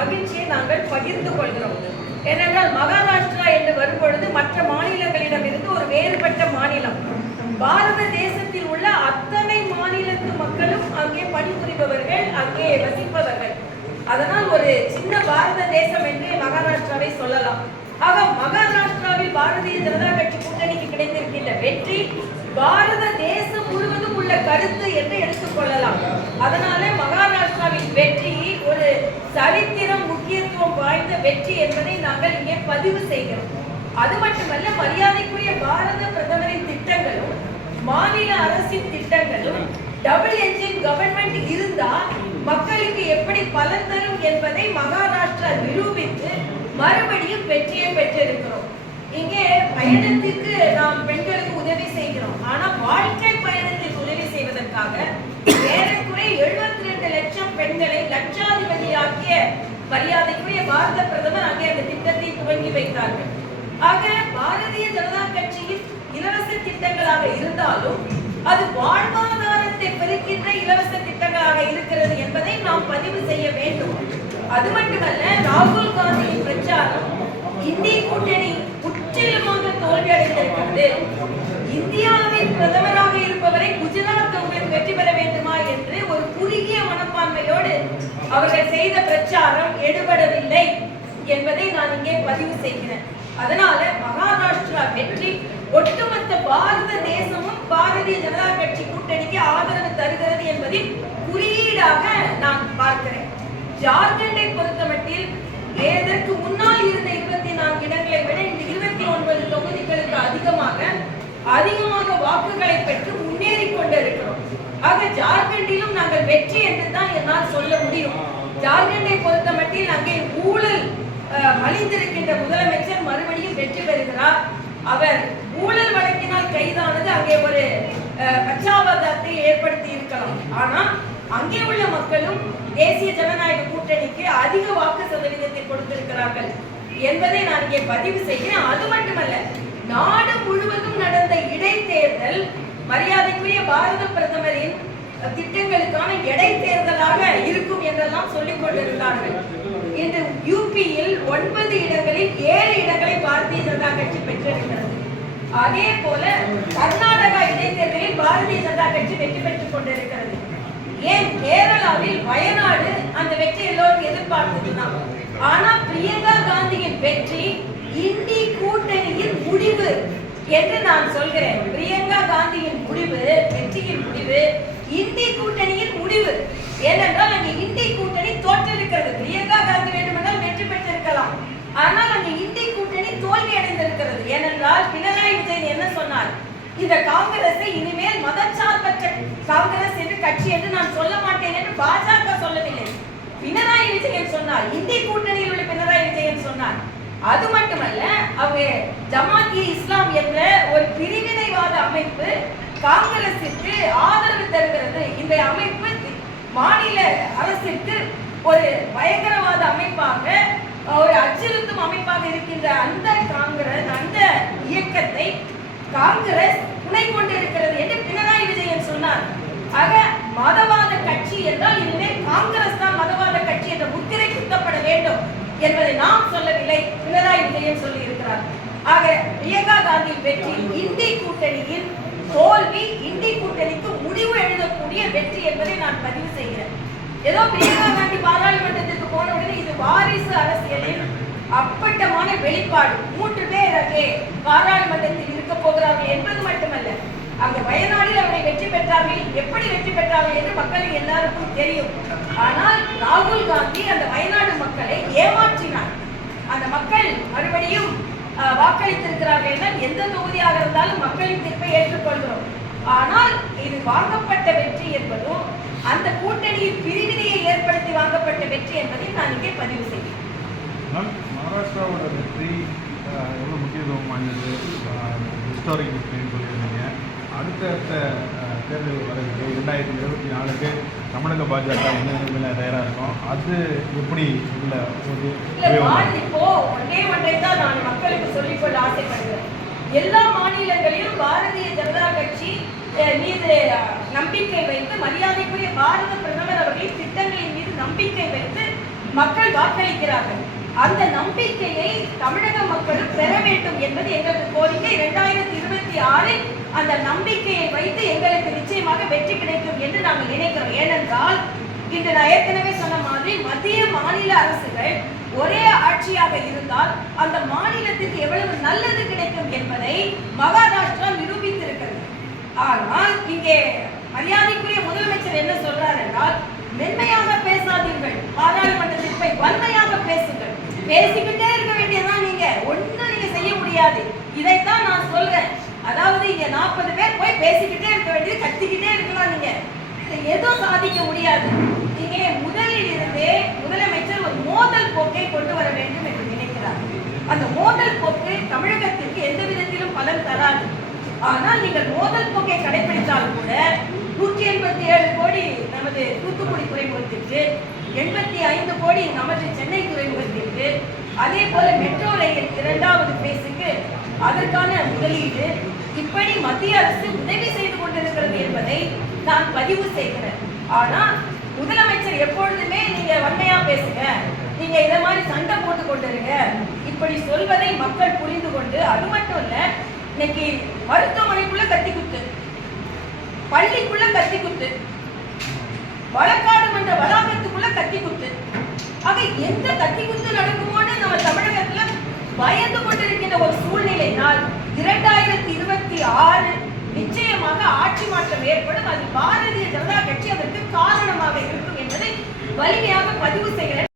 மகிழ்ச்சியை நாங்கள் பகிர்ந்து கொள்கிறோம். ஏனென்றால் மகாராஷ்டிரா என்று வரும்பொழுது மற்ற மாநிலங்களிடம் இருந்து ஒரு வேறுபட்ட மாநிலம். பாரத தேசத்தில் உள்ள அத்தனை மாநிலத்து மக்களும் அங்கே பணிபுரிபவர்கள், அங்கே வசிப்பவர்கள். அதனால் ஒரு சின்ன பாரத தேசம் என்று மகாராஷ்டிராவை சொல்லலாம். ஆக மகாராஷ்டிராவில் பாரதிய ஜனதா கட்சி கூட்டணிக்கு கிடைத்திருக்கின்ற வெற்றி பாரத தேசம் முழுவதும் உள்ள கருத்து என்று எடுத்துக்கொள்ளலாம். அதனால மகாராஷ்டிராவின் வெற்றி ஒரு சரித்திரம் முக்கியத்துவம் வாய்ந்த வெற்றி என்பதை நாங்கள் இங்கே பதிவு செய்கிறோம். அது மட்டுமல்ல, மரியாதைக்குரிய பாரத பிரதமரின் திட்டங்களும் மாநில அரசின் திட்டங்களும் டபுள் என்ஜின் கவர்மெண்ட் இருந்தா மக்களுக்கு எப்படி பலன் தரும் என்பதை மகாராஷ்டிரா நிரூபித்து மறுபடியும் வெற்றியை பெற்றிருக்கிறோம். இங்கே பயணத்திற்கு நாம் பெண்களுக்கு உதவி செய்கிறோம். ஆனா வாழ்க்கை பயணத்திற்கு உதவி செய்வதற்காக ஏறக்குறைய 72 லட்சம் பெண்களை லட்சாதிபதியாக்கிய மரியாதைக்குரிய பாரத பிரதமர் அங்கே அந்த திட்டத்தை துவங்கி வைத்தார்கள். ஆக பாரதிய ஜனதா கட்சியின் இலவச திட்டங்களாக இருந்தாலும் அது வாழ்வாதாரத்தை பெருக்கின்ற இலவச திட்டங்களாக இருக்கிறது என்பதை நாம் பதிவு செய்ய வேண்டும். அது மட்டுமல்ல, ராகுல் காந்தியின் பிரச்சாரம் இந்திய கூட்டணி முற்றிலுமாக தோல்வி அடைந்திருக்கிறது. இந்தியாவின் பிரதமராக இருப்பவரை குஜராத் உங்களுக்கு வெற்றி பெற வேண்டுமா என்று ஒரு குறுகிய மனப்பான்மையோடு அவர்கள் செய்த பிரச்சாரம் எடுபடவில்லை என்பதை நான் இங்கே பதிவு செய்கிறேன். அதனால மகாராஷ்டிரா வெற்றி ஒட்டுமொத்த பாரத தேசமும் பாரதிய ஜனதா கட்சி கூட்டணிக்கு ஆதரவு தருகிறது என்பதில் குறியீடாக நான் பார்க்கிறேன். ஜார்க்கண்டை பொறுத்தமட்டில் இதற்கு முன்னால் இருந்த 24 இடங்களை விட இந்த 29 தொகுதிகளுக்கு அதிகமாக வாக்குகளை பெற்று முன்னேறி கொண்டிருக்கிறோம். ஆக ஜார்க்கண்டிலும் நாங்கள் வெற்றி என்று தான் என்னால் சொல்ல முடியும். ஜார்க்கண்டை பொறுத்தமட்டில் அங்கே ஊழல் மலிந்திருக்கின்ற முதலமைச்சர் மறுபடியும் வெற்றி பெறுகிறார். அவர் ஊழல் வழக்கினால் கைதானது அங்கே ஒரு பச்சாவதாரத்தை ஏற்படுத்தி இருக்கலாம். ஆனா அங்கே உள்ள மக்களும் தேசிய ஜனநாயக கூட்டணிக்கு அதிக வாக்கு சதவீதத்தை கொடுத்திருக்கிறார்கள் என்பதை நான் இங்கே பதிவு செய்கிறேன். அது மட்டுமல்ல, நாடு முழுவதும் நடந்த இடைத்தேர்தல் மரியாதைக்குரிய பாரத பிரதமரின் திட்டங்களுக்கான இடைத்தேர்தலாக இருக்கும் என்றெல்லாம் சொல்லிக் கொண்டிருந்தார்கள். இன்று யூபியில் 9 இடங்களில் 7 இடங்களை பாரதிய ஜனதா கட்சி பெற்றிருக்கிறது. அதே போல கர்நாடகா இடைத்தேர்தலில் பாரதிய ஜனதா கட்சி வெற்றி பெற்றுக் கொண்டிருக்கிறது. ஏன் கேரளாவில் வயநாடு அந்த வெற்றி எல்லோரும் எதிர்பார்த்ததுதான். ஆனா பிரியங்கா காந்தியின் வெற்றி இந்தி கூட்டணியின் முடிவு என்று நான் சொல்கிறேன். பிரியங்கா காந்தியின் முடிவு, வெற்றியின் முடிவு இந்தி கூட்டணியின் முடிவு. ஏனென்றால் அங்கே இந்தி கூட்டணி தோற்றிருக்கிறது. பிரியங்கா காந்தி வேண்டுமென்றால் வெற்றி பெற்றிருக்கலாம், ஆனால் அங்கே இந்தி கூட்டணி தோல்வி அடைந்திருக்கிறது. ஏனென்றால் பினராயி விஜயன் என்ன சொன்னார்? இந்த காங்கிரஸை இனிமேல் மதச்சார்பற்ற காங்கிரஸ் என்று கட்சி என்று நான் சொல்ல மாட்டேன் என்று பாஜக சொல்லவில்லை. பினராயி விஜயன் சொன்னார். இந்தி கூட்டணியில் உள்ள பினராயி விஜயன் சொன்னார். அது மட்டுமல்ல, அவங்க ஜமாத்-இ இஸ்லாம் என்ற ஒரு பிரிவினைவாத அமைப்பு காங்கிரசிற்கு ஆதரவு தருகிறது. இந்த அமைப்பு மாநில அரசிற்கு ஒரு பயங்கரவாத அமைப்பாக, ஒரு அச்சுறுத்தும் அமைப்பாக இருக்கின்ற அந்த காங்கிரஸ், அந்த இயக்கத்தை காங்கிரஸ் துணை கொண்டிருக்கிறது என்று பினராயி விஜயன் சொன்னார். ஆக மதவாத கட்சி என்றால் இனிமேல் காங்கிரஸ் தான் மதவாத கட்சி என்ற முத்திரை குத்தப்பட வேண்டும் என்பதை நாம் சொல்லவில்லை, பினராயி விஜயன் சொல்லி இருக்கிறார். ஆக பிரியங்கா காந்தி வெற்றி இந்தி கூட்டணியின் தோல்வி, இந்தி கூட்டணிக்கு முடிவு எழுதக்கூடிய வெற்றி என்பதை நான் பதிவு செய்கிறேன். ஏதோ பிரியங்கா காந்தி பாராளுமன்றத்திற்கு போன உடனே இது வாரிசு அரசியலின் அப்பட்டமான வெளிப்பாடு. 3 பேர் அங்கே பாராளுமன்றத்தில் இருக்க போகிறார்கள் என்பது மட்டுமல்ல, அங்க வயநாடில் அவரை வெற்றி பெற்றார்கள். எப்படி வெற்றி பெற்றார்கள் என்று மக்களுக்கு எல்லாருக்கும் தெரியும். ஆனால் ராகுல் காந்தி அந்த வயநாடு மக்களை ஏமாற்றினார். அந்த மக்கள் மறுபடியும் வாக்களித்திருக்கிறார்கள் என்றால் எந்த தொகுதியாக இருந்தாலும் மக்களின் தீர்ப்பை ஏற்றுக்கொள்கிறோம். ஆனால் இது வாங்கப்பட்ட வெற்றி என்பதும் அந்த கூட்டணியின் பிரிவினையை ஏற்படுத்தி வாங்கப்பட்ட வெற்றி என்பதை நான் இங்கே பதிவு செய்கிறேன். மகாராஷ்டிராவோட வெற்றி எவ்வளோ முக்கியத்துவம் வாய்ந்தது, ஹிஸ்டாரிக் வெற்றின்னு சொல்லியிருந்தீங்க. அடுத்தடுத்த தேர்தல் வருது 2024க்கு தமிழக பாஜக என்ன நிலைமையில தயாராக இருக்கும், அது எப்படி உள்ள இப்போ ஒன்றை தான் நான் மக்களுக்கு சொல்லிக்கொள்ள ஆசைப்படுகிறேன். எல்லா மாநிலங்களிலும் பாரதிய ஜனதா கட்சி மீது நம்பிக்கை வைத்து, மரியாதைக்குரிய பாரத பிரதமர் அவர்களின் திட்டங்களின் மீது நம்பிக்கை வைத்து மக்கள் வாக்களிக்கிறார்கள். அந்த நம்பிக்கையை தமிழக மக்களும் பெற வேண்டும் என்பது எங்களுக்கு கோரிக்கை. 2026 அந்த நம்பிக்கையை வைத்து எங்களுக்கு நிச்சயமாக வெற்றி கிடைக்கும் என்று நாங்கள் நினைக்கிறோம். ஏனென்றால் இன்று நான் ஏற்கனவே சொன்ன மாதிரி மத்திய மாநில அரசுகள் ஒரே ஆட்சியாக இருந்தால் அந்த மாநிலத்திற்கு எவ்வளவு நல்லது கிடைக்கும் என்பதை மகாராஷ்டிரா நிரூபித்திருக்கிறது. ஆனால் இங்கே மரியாதைக்குரிய முதலமைச்சர் என்ன சொல்றார் என்றால், மென்மையாக பேசாதீர்கள், பாராளுமன்றத்தில் போய் வன்மையாக பேசுங்கள். பேசிக்கிட்டே இருக்க வேண்டியதான், நீங்க ஒன்றும் நீங்க செய்ய முடியாது. இதைத்தான் நான் சொல்றேன். அதாவது இங்க 40 பேர் போய் பேசிக்கிட்டே இருக்க வேண்டியது, கத்திக்கிட்டே இருக்கலாம், நீங்க எதுவும் சாதிக்க முடியாது. இங்கே முதலில் இருந்தே முதலமைச்சர் ஒரு மோதல் போக்கை கொண்டு வர வேண்டும் என்று நினைக்கிறார். அந்த மோதல் போக்கு தமிழகத்திற்கு எந்த விதத்திலும் பலன் தராது. ஆனால் நீங்கள் மோதல் போக்கை கடைபிடித்தால் கூட 187 கோடி நமது தூத்துக்குடி துறைமுகத்திற்கு, 85 கோடி நமது சென்னை துறைமுகத்திற்கு, அதே போல மெட்ரோ ரயில் 2வது பேஸுக்கு அதற்கான முதலீடு, இப்படி மத்திய அரசு உதவி செய்து கொண்டிருக்கிறது என்பதை நான் பதிவு செய்கிறேன். ஆனா முதலமைச்சர் எப்பொழுதுமே நீங்க வன்மையா பேசுங்க, நீங்க இத மாதிரி சண்டை போட்டு கொண்டிருங்க, இப்படி சொல்வதை மக்கள் புரிந்து கொண்டு, அது மட்டும் இல்ல, இன்னைக்கு மருத்துவமனைக்குள்ள கத்தி குத்து, பள்ளிக்குள்ள கத்தி குத்து, வழக்காடு மன்ற வளாகத்துக்குள்ள கத்தி குத்து. ஆக எந்த கத்தி குத்து நடக்குமோன்னு நம்ம தமிழகத்துல பயந்து கொண்டிருக்கின்ற ஒரு சூழ்நிலையினால் 2026 நிச்சயமாக ஆட்சி மாற்றம் ஏற்படும். அது பாரதிய ஜனதா கட்சி அதற்கு காரணமாக இருக்கும் என்பதை வலிமையாக பதிவு செய்கிறேன்.